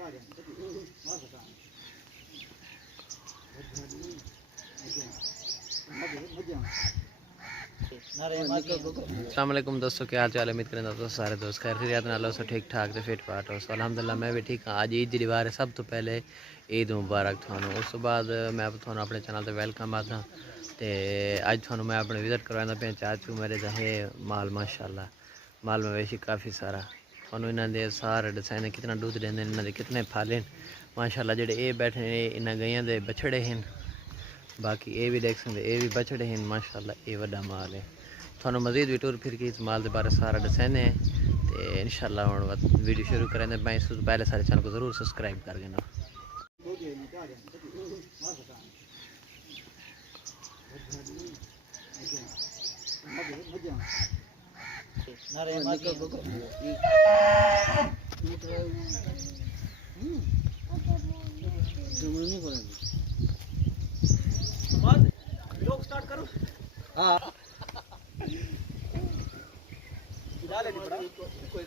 अस्सलाम वालेकुम दोस्तों, क्या हाल चाल है। उम्मीद करें दोस्तों सारे दोस्त खैर खैरियत नाल हो, ठीक ठाक ते फिट फाट हो। सो अल्हम्दुलिल्लाह मैं भी ठीक हाँ। अज ईद दी रिवाज है, सब तो पहले ईद मुबारक थानू। उस तो बाद मैं थानू अपने चैनल पर वेलकम आता तो अज थानू मैं अपने विजिट करवाना पे चाचू मेरे है माल माशाल्लाह माल मवेशी काफ़ी सारा थानू इन्होंने सारे डिसाइन कितना दूध देंगे, इन्होंने कितने फल हैं माशाल्लाह। जेडे ये बैठे ने इन्होंने गईयां दे बछड़े हैं, बाकी ये भी देख सकते ये भी बछड़े हैं माशाल्लाह। ये वड्डा माल है। थानू मजीद भी टूर फिर के इस माल के बारे सारा दसाने तो इंशाल्लाह हम वीडियो शुरू करें। मैं इस पहले सारे चैनल को ज़रूर सब्सक्राइब कर देना। स्टार्ट करो। हाँ कोई